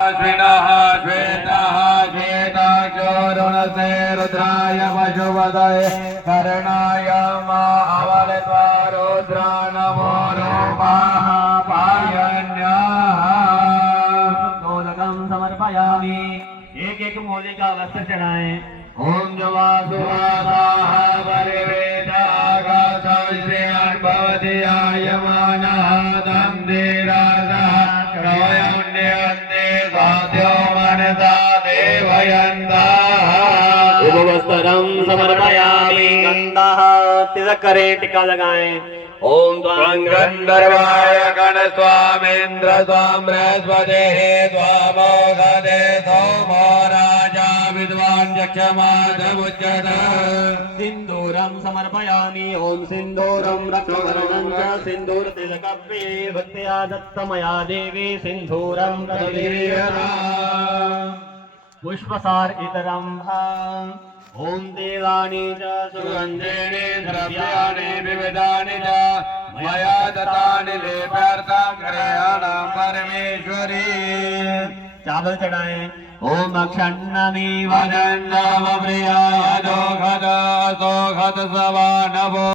श्विनः श्वेतः श्वेताक्षोरुणसे रुद्राय पशुपतये कर्णाय मावलत्वा रुद्रा नमो रूपाः पायन्याः। गोलकं समर्पयामि। एक मूलिका वस्त्र चढ़ाएं। ओम जवासुवासाः परिवेदागासश्रेयान् भवति आयमानः तन्दिरासः कवयमुन्यन्ते साध्यो मनसा देवयन्ताः। उपवस्त्रं समर्पयामि। गन्धः तिलकरे टिका लगाएं। ओम त्वं गन्धर्वाय गणस्वामेन्द्र त्वां बृहस्पतिः त्वामोघदे सोमो राजा विद्वान् यक्षमाधमुच्यत। सिन्दूरं समर्पयामि। ओम सिन्दूरं रक्तवर्णं च सिन्दूरतिलकप्रिये भक्त्या दत्तमया देवी सिन्दूरं तदीयता। पुष्पसार इतरं ओम देवानि च सुगन्धेने द्रव्याणि विविधानि च मया दत्तानि लेप्यर्थं क्रियाणां परमेश्वरी। चावल चढ़ाएं। ओम अक्षण्णमी वदन्नाम प्रियाय दोखद असोखद सवा नभो।